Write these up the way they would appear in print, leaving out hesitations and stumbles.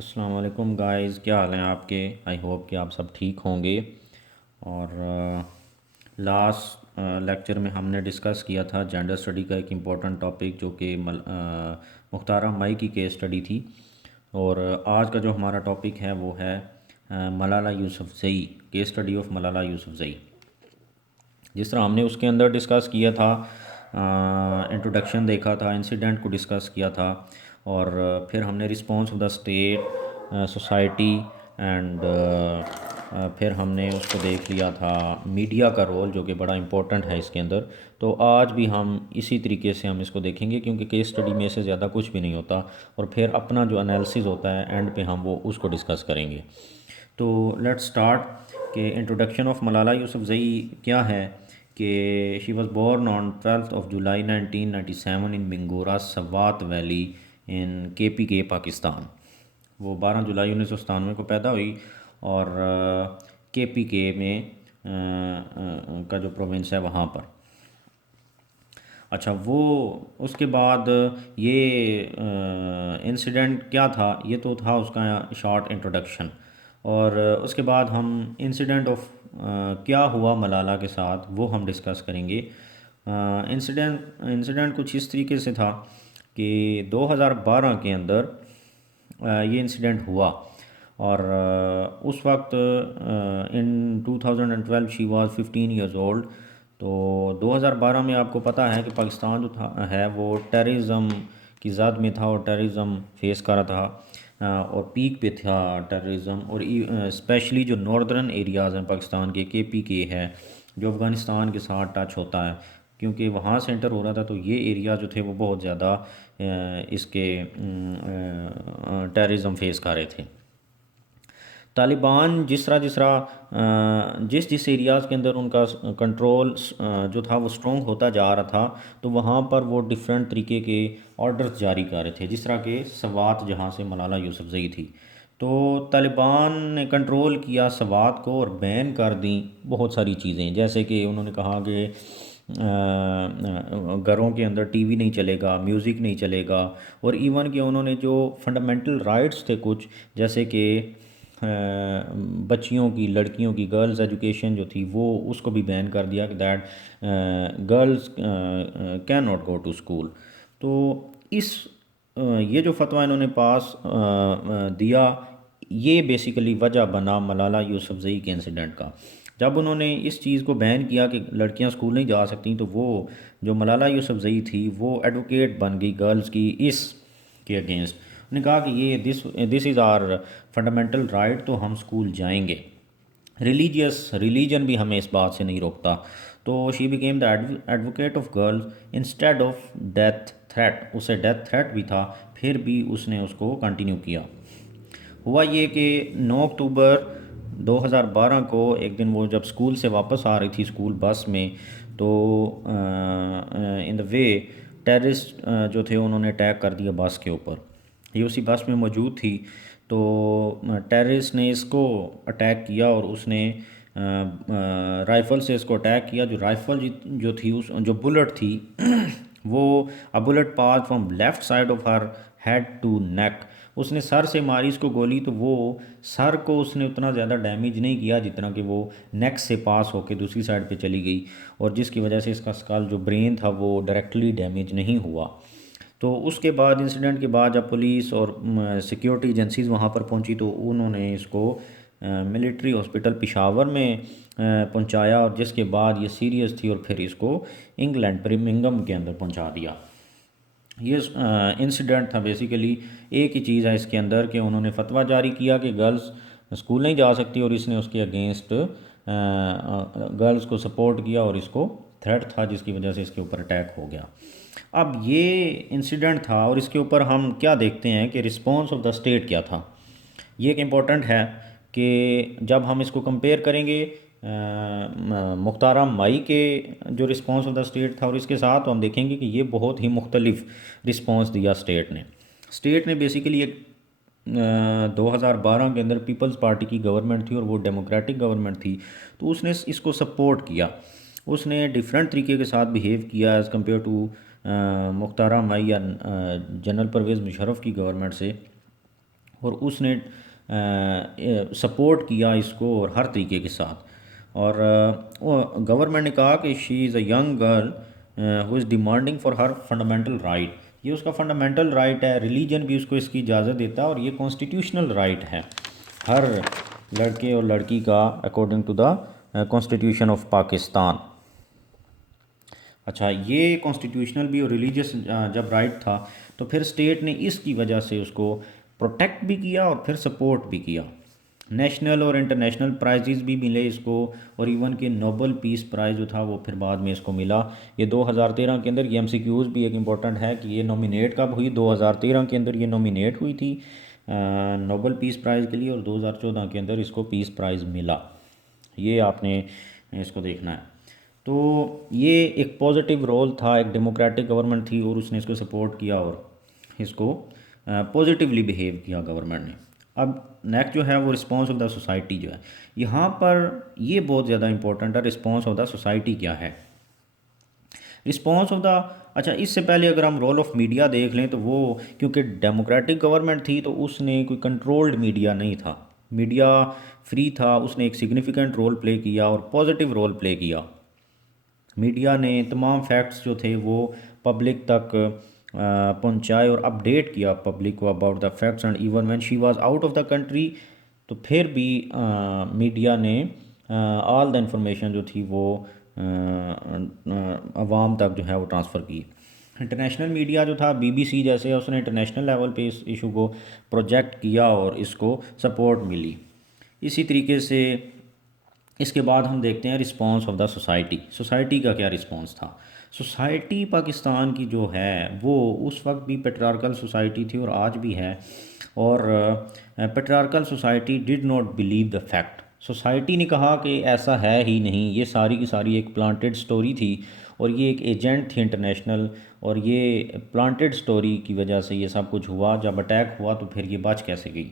अस्सलाम वालेकुम गाइस, क्या हाल हैं आपके। आई होप कि आप सब ठीक होंगे। और लास्ट लेक्चर में हमने डिस्कस किया था जेंडर स्टडी का एक इम्पॉर्टेंट टॉपिक जो कि मुख्तारा मई की केस स्टडी थी। और आज का जो हमारा टॉपिक है वो है Malala Yousafzai, case study of Malala Yousafzai. जिस तरह हमने उसके अंदर डिस्कस किया था, इंट्रोडक्शन देखा था, इंसिडेंट को डिस्कस किया था, और फिर हमने response of the state, society and फिर हमने उसको देख लिया था मीडिया का रोल जो कि बड़ा इम्पोर्टेंट है इसके अंदर। तो आज भी हम इसी तरीके से हम इसको देखेंगे क्योंकि केस स्टडी में से ज़्यादा कुछ भी नहीं होता, और फिर अपना जो एनालिसिस होता है एंड पे हम वो उसको डिस्कस करेंगे। तो लेट्स स्टार्ट कि इंट्रोडक्शन ऑफ मलाला यूसुफ़ज़ई क्या है। कि she was born on 12 of July 1997 in Mingora Swat valley in KPK Pakistan. वो 12 जुलाई 1997 को पैदा हुई और KPK में का जो प्रोविंस है वहाँ पर। अच्छा, वो उसके बाद ये इंसिडेंट क्या था, ये तो था उसका शॉर्ट इंट्रोडक्शन। और उसके बाद हम इंसिडेंट ऑफ क्या हुआ मलाला के साथ वो हम डिस्कस करेंगे। इंसिडेंट इंसिडेंट कुछ इस तरीके से था कि 2012 के अंदर ये इंसिडेंट हुआ। और उस वक्त इन 2012 शी वाज 15 ईयर्स ओल्ड। तो 2012 में आपको पता है कि पाकिस्तान जो था है वो टेररिज्म की जद में था और टेररिज्म फेस कर रहा था, और पीक पे था टेररिज्म। और स्पेशली जो नॉर्दर्न एरियाज़ हैं पाकिस्तान के, KPK है जो अफ़गानिस्तान के साथ टच होता है, क्योंकि वहाँ से एंटर हो रहा था, तो ये एरिया जो थे वो बहुत ज़्यादा इसके टेररिज्म फेस कर रहे थे। तालिबान जिस जिस एरियाज़ के अंदर उनका कंट्रोल जो था वो स्ट्रॉन्ग होता जा रहा था, तो वहाँ पर वो डिफरेंट तरीके के ऑर्डर्स जारी कर रहे थे, जिस तरह के सवात जहाँ से मलाला यूसुफ़ज़ई थी। तो तालिबान ने कंट्रोल किया सवात को और बैन कर दी बहुत सारी चीज़ें, जैसे कि उन्होंने कहा कि घरों के अंदर TV नहीं चलेगा, म्यूज़िक नहीं चलेगा, और इवन कि उन्होंने जो फंडामेंटल राइट्स थे कुछ, जैसे कि बच्चियों की, लड़कियों की गर्ल्स एजुकेशन जो थी वो उसको भी बैन कर दिया कि that girls can not go to school. तो इस ये जो फतवा इन्होंने पास दिया, ये बेसिकली वजह बना मलाला यूसुफ़ज़ई के इंसिडेंट का। जब उन्होंने इस चीज़ को बैन किया कि लड़कियां स्कूल नहीं जा सकती, तो वो जो मलाला यूसुफ़ज़ई थी वो एडवोकेट बन गई गर्ल्स की इस के अगेंस्ट। उन्होंने कहा कि ये this is are fundamental right, तो हम स्कूल जाएंगे। रिलीजन भी हमें इस बात से नहीं रोकता। तो she became the advocate of girls instead of death threat. उसे डेथ थ्रेट भी था, फिर भी उसने उसको कंटिन्यू किया। हुआ ये कि 9 अक्टूबर 2012 को एक दिन वो जब स्कूल से वापस आ रही थी स्कूल बस में, तो इन द वे टेररिस्ट जो थे उन्होंने अटैक कर दिया बस के ऊपर। ये उसी बस में मौजूद थी। तो टेररिस्ट ने इसको अटैक किया और उसने राइफ़ल से इसको अटैक किया। जो राइफ़ल जो थी, उस जो बुलेट थी वो a bullet pass from left side of her head to neck. उसने सर से मारी इसको गोली, तो वो सर को उसने उतना ज़्यादा डैमेज नहीं किया जितना कि वो नेक से पास होके दूसरी साइड पे चली गई, और जिसकी वजह से इसका स्कल जो ब्रेन था वो डायरेक्टली डैमेज नहीं हुआ। तो उसके बाद इंसिडेंट के बाद जब पुलिस और सिक्योरिटी एजेंसीज़ वहाँ पर पहुँची, तो उन्होंने इसको मिलिट्री हॉस्पिटल पेशावर में पहुँचाया, और जिसके बाद ये सीरियस थी और फिर इसको इंग्लैंड बर्मिंघम के अंदर पहुँचा दिया। ये इंसिडेंट था बेसिकली। एक ही चीज़ है इसके अंदर कि उन्होंने फतवा जारी किया कि गर्ल्स स्कूल नहीं जा सकती, और इसने उसके अगेंस्ट गर्ल्स को सपोर्ट किया, और इसको थ्रेट था जिसकी वजह से इसके ऊपर अटैक हो गया। अब ये इंसिडेंट था, और इसके ऊपर हम क्या देखते हैं कि रिस्पॉन्स ऑफ द स्टेट क्या था। ये एक इम्पॉर्टेंट है कि जब हम इसको कंपेयर करेंगे मुख्तारा मई के जो रिस्पॉन्स ऑफ द स्टेट था और इसके साथ, तो हम देखेंगे कि ये बहुत ही मुख्तलिफ रिस्पॉन्स दिया स्टेट ने बेसिकली एक 2012 के अंदर पीपल्स पार्टी की गवर्नमेंट थी और वो डेमोक्रेटिक गवर्नमेंट थी, तो उसने इसको सपोर्ट किया। उसने डिफरेंट तरीके के साथ बिहेव किया एज़ कम्पेयर टू मुख्तारा मई या जनरल परवेज़ मुशर्रफ की गवर्नमेंट से। और उसने सपोर्ट किया इसको और हर तरीके के साथ। और गवर्नमेंट ने कहा कि she is a young girl who is demanding for her fundamental right. ये उसका फंडामेंटल राइट है, रिलीजन भी उसको इसकी इजाज़त देता है और ये कॉन्स्टिट्यूशनल राइट है हर लड़के और लड़की का according to the constitution of Pakistan. अच्छा, ये कॉन्स्टिट्यूशनल भी और रिलीजियस जब राइट था तो फिर स्टेट ने इसकी वजह से उसको प्रोटेक्ट भी किया और फिर सपोर्ट भी किया। नेशनल और इंटरनेशनल प्राइजेज़ भी मिले इसको, और इवन कि नोबल पीस प्राइज़ जो था वो फिर बाद में इसको मिला। ये 2013 के अंदर, ये MCQs भी एक इम्पॉर्टेंट है कि ये नॉमिनेट कब हुई, 2013 के अंदर ये नॉमिनेट हुई थी नोबल पीस प्राइज़ के लिए, और 2014 के अंदर इसको पीस प्राइज़ मिला। ये आपने इसको देखना है। तो ये एक पॉजिटिव रोल था, एक डेमोक्रेटिक गवर्नमेंट थी और उसने इसको सपोर्ट किया और इसको पॉजिटिवली बिहेव किया गवर्नमेंट ने। अब नेक्स्ट जो है वो रिस्पॉन्स ऑफ द सोसाइटी जो है, यहाँ पर ये बहुत ज़्यादा इंपॉर्टेंट है। रिस्पॉन्स ऑफ द सोसाइटी क्या है, रिस्पॉन्स ऑफ द, अच्छा इससे पहले अगर हम रोल ऑफ मीडिया देख लें तो वो, क्योंकि डेमोक्रेटिक गवर्नमेंट थी तो उसने कोई कंट्रोल्ड मीडिया नहीं था, मीडिया फ्री था, उसने एक सिग्निफिकेंट रोल प्ले किया और पॉजिटिव रोल प्ले किया। मीडिया ने तमाम फैक्ट्स जो थे वो पब्लिक तक पहुंचाए और अपडेट किया पब्लिक को about the facts, and even when she was out of the country तो फिर भी मीडिया ने ऑल द इंफॉर्मेशन जो थी वो आवाम तक जो है वो ट्रांसफ़र की। इंटरनेशनल मीडिया जो था BBC जैसे, उसने इंटरनेशनल लेवल पे इस इशू को प्रोजेक्ट किया और इसको सपोर्ट मिली। इसी तरीके से इसके बाद हम देखते हैं response of the society. Society का क्या रिस्पॉन्स था। सोसाइटी पाकिस्तान की जो है वो उस वक्त भी पेट्रियार्कल सोसाइटी थी और आज भी है, और patriarchal society did not believe the fact. Society ने कहा कि ऐसा है ही नहीं, ये सारी की सारी एक प्लांटेड स्टोरी थी और ये एक एजेंट थी इंटरनेशनल, और ये प्लांटेड स्टोरी की वजह से ये सब कुछ हुआ। जब अटैक हुआ तो फिर ये बच कैसे गई।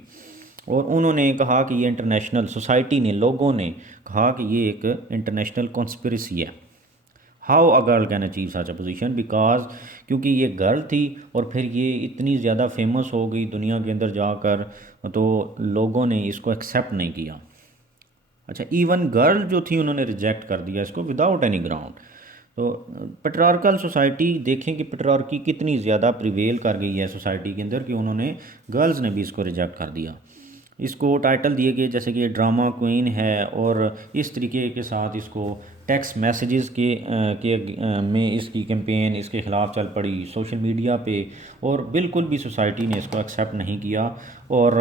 और उन्होंने कहा कि ये इंटरनेशनल, सोसाइटी ने, लोगों ने कहा कि ये एक इंटरनेशनल कॉन्स्पिरेसी है। How a girl can achieve such a position, because क्योंकि ये गर्ल थी और फिर ये इतनी ज़्यादा फेमस हो गई दुनिया के अंदर जाकर, तो लोगों ने इसको एक्सेप्ट नहीं किया। अच्छा, इवन गर्ल जो थी उन्होंने रिजेक्ट कर दिया इसको विदाउट एनी ग्राउंड। तो पेट्रियार्कल सोसाइटी, देखें कि पेट्रियार्की कितनी ज़्यादा प्रिवेल कर गई है सोसाइटी के अंदर कि उन्होंने, गर्ल्स ने भी इसको रिजेक्ट कर दिया। इसको टाइटल दिए गए जैसे कि ड्रामा क्वीन है, और इस तरीके के साथ इसको टेक्स्ट मैसेजेस में इसकी कैंपेन इसके ख़िलाफ़ चल पड़ी सोशल मीडिया पे, और बिल्कुल भी सोसाइटी ने इसको एक्सेप्ट नहीं किया। और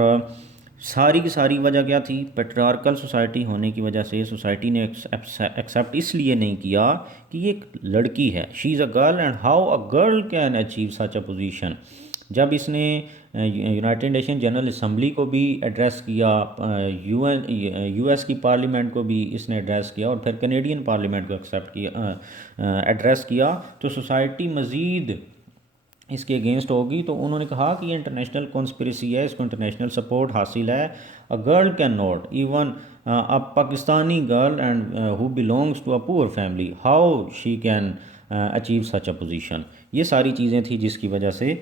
सारी की सारी वजह क्या थी, पेट्रियार्कल सोसाइटी होने की वजह से सोसाइटी ने एक्सेप्ट इसलिए नहीं किया कि ये एक लड़की है, she is a girl and how a girl can achieve such a position. जब इसने यूनाइटेड नेशन जनरल असम्बली को भी एड्रेस किया, US की पार्लियामेंट को भी इसने एड्रेस किया, और फिर कैनेडियन पार्लियामेंट को एक्सेप्ट किया, एड्रेस किया, तो सोसाइटी मज़ीद इसके अगेंस्ट होगी। तो उन्होंने कहा कि ये इंटरनेशनल कॉन्स्पिरेसी है, इसको इंटरनेशनल सपोर्ट हासिल है। A girl can not, even a Pakistani girl and who belongs to a poor family, how she can achieve such a position. ये सारी चीज़ें थी जिसकी वजह से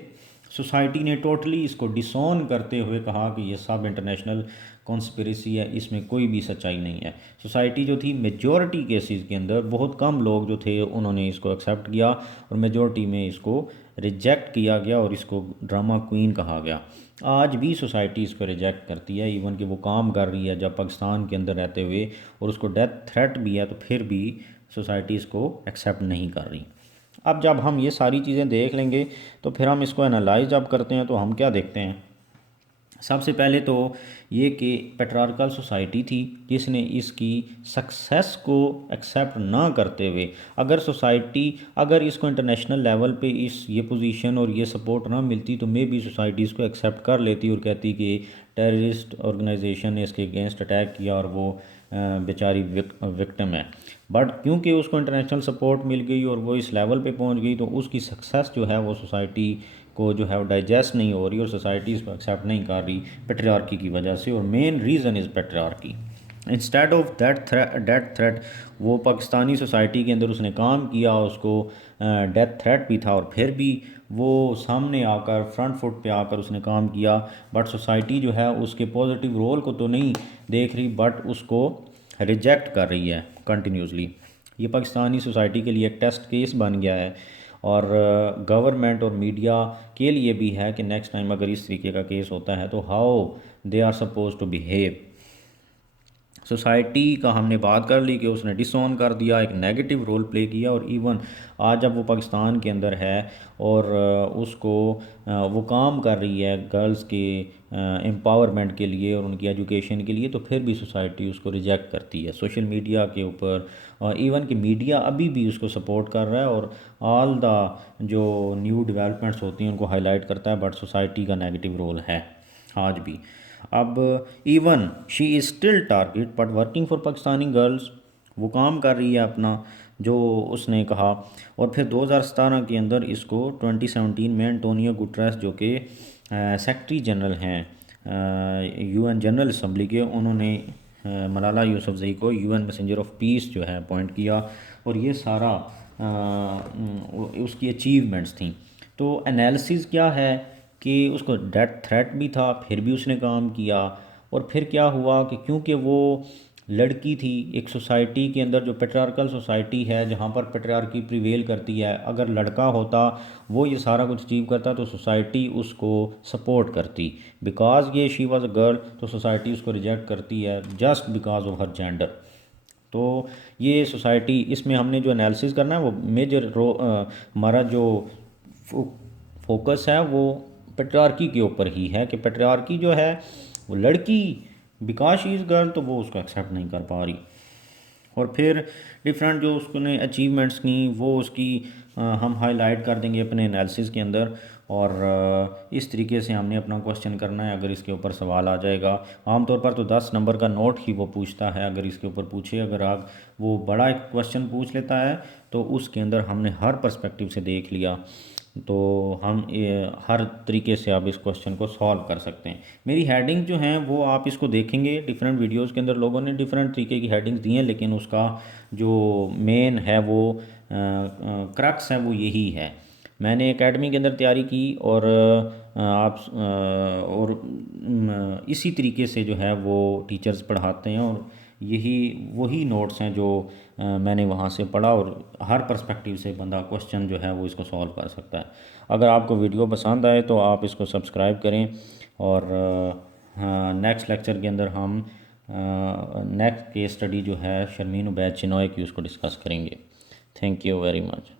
सोसाइटी ने टोटली इसको डिसोन करते हुए कहा कि ये सब इंटरनेशनल कॉन्स्पिरेसी है, इसमें कोई भी सच्चाई नहीं है। सोसाइटी जो थी मेजॉरिटी केसेस के अंदर, बहुत कम लोग जो थे उन्होंने इसको एक्सेप्ट किया और मेजॉरिटी में इसको रिजेक्ट किया गया और इसको ड्रामा क्वीन कहा गया। आज भी सोसाइटी इसको रिजेक्ट करती है, इवन कि वो काम कर रही है जब पाकिस्तान के अंदर रहते हुए, और उसको डेथ थ्रेट भी है, तो फिर भी सोसाइटी इसको एक्सेप्ट नहीं कर रही। अब जब हम ये सारी चीज़ें देख लेंगे तो फिर हम इसको एनालाइज जब करते हैं तो हम क्या देखते हैं। सबसे पहले तो ये कि पेट्रियार्कल सोसाइटी थी जिसने इसकी सक्सेस को एक्सेप्ट ना करते हुए, अगर सोसाइटी, अगर इसको इंटरनेशनल लेवल पे ये पोजीशन और ये सपोर्ट ना मिलती तो मे बी सोसाइटी इसको एक्सेप्ट कर लेती और कहती कि टेररिस्ट ऑर्गेनाइजेशन ने इसके अगेंस्ट अटैक किया और वो बेचारी विक्टिम है। बट क्योंकि उसको इंटरनेशनल सपोर्ट मिल गई और वो इस लेवल पे पहुंच गई, तो उसकी सक्सेस जो है वो सोसाइटी को जो है वो डाइजेस्ट नहीं हो रही और सोसाइटी इसको एक्सेप्ट नहीं कर रही पेट्रियार्की की वजह से, और main reason is patriarchy. Instead of death threat, वो पाकिस्तानी सोसाइटी के अंदर उसने काम किया, उसको डेथ थ्रेट भी था और फिर भी वो सामने आकर फ्रंट फुट पे आकर उसने काम किया, बट सोसाइटी जो है उसके पॉजिटिव रोल को तो नहीं देख रही बट उसको रिजेक्ट कर रही है कंटिन्यूसली। ये पाकिस्तानी सोसाइटी के लिए एक टेस्ट केस बन गया है और गवर्नमेंट और मीडिया के लिए भी है कि नेक्स्ट टाइम अगर इस तरीके का केस होता है तो how they are suppose to behave. Society का हमने बात कर ली कि उसने डिसऑन कर दिया, एक नेगेटिव रोल प्ले किया, और इवन आज जब वो पाकिस्तान के अंदर है और उसको वो काम कर रही है गर्ल्स के एम्पावरमेंट के लिए और उनकी एजुकेशन के लिए, तो फिर भी सोसाइटी उसको रिजेक्ट करती है सोशल मीडिया के ऊपर। और इवन कि मीडिया अभी भी उसको सपोर्ट कर रहा है और ऑल द जो न्यू डेवलपमेंट्स होती हैं उनको हाईलाइट करता है, बट सोसाइटी का नेगेटिव रोल है आज भी। अब even she is still target but working for Pakistani girls, वो काम कर रही है अपना जो उसने कहा। और फिर 2017 के अंदर इसको 2017 में एंटोनियो गुटरेस जो कि सेक्रेटरी जनरल हैं यूएन जनरल असम्बली के, उन्होंने मलाला यूसुफजई को यूएन मैसेंजर ऑफ पीस जो है अपॉइंट किया। और ये सारा उसकी अचीवमेंट्स थी। तो एनालिसिस क्या है कि उसको डेथ थ्रेट भी था फिर भी उसने काम किया। और फिर क्या हुआ कि क्योंकि वो लड़की थी एक सोसाइटी के अंदर जो पेट्रियार्कल सोसाइटी है जहाँ पर पेट्रियार्की प्रिवेल करती है, अगर लड़का होता वो ये सारा कुछ अचीव करता तो सोसाइटी उसको सपोर्ट करती। बिकॉज ये शी वॉज अ गर्ल तो सोसाइटी उसको रिजेक्ट करती है just because of her gender. तो ये सोसाइटी इसमें हमने जो एनालिसिस करना है वो मेजर हमारा जो फोकस है वो पेट्रियार्की के ऊपर ही है कि पेट्रियार्की जो है वो लड़की बिकॉज शी इज़ गर्ल तो वो उसको एक्सेप्ट नहीं कर पा रही। और फिर डिफरेंट जो उसने अचीवमेंट्स की वो उसकी हम हाईलाइट कर देंगे अपने एनालिसिस के अंदर। और इस तरीके से हमने अपना क्वेश्चन करना है। अगर इसके ऊपर सवाल आ जाएगा आमतौर पर तो 10 नंबर का नोट ही वो पूछता है, अगर इसके ऊपर पूछे अगर आप वो बड़ा एक क्वेश्चन पूछ लेता है तो उसके अंदर हमने हर पर्सपेक्टिव से देख लिया तो हम हर तरीके से आप इस क्वेश्चन को सॉल्व कर सकते हैं। मेरी हेडिंग जो हैं वो आप इसको देखेंगे डिफरेंट वीडियोस के अंदर लोगों ने डिफरेंट तरीके की हेडिंग्स दी हैं, लेकिन उसका जो मेन है वो क्रक्स है वो यही है। मैंने एकेडमी के अंदर तैयारी की और आप और इसी तरीके से जो है वो टीचर्स पढ़ाते हैं और यही वही नोट्स हैं जो मैंने वहाँ से पढ़ा और हर पर्सपेक्टिव से बंदा क्वेश्चन जो है वो इसको सॉल्व कर सकता है। अगर आपको वीडियो पसंद आए तो आप इसको सब्सक्राइब करें और नेक्स्ट लेक्चर के अंदर हम नेक्स्ट केस स्टडी जो है शर्मीन उबैद चिनॉय की उसको डिस्कस करेंगे। Thank you very much.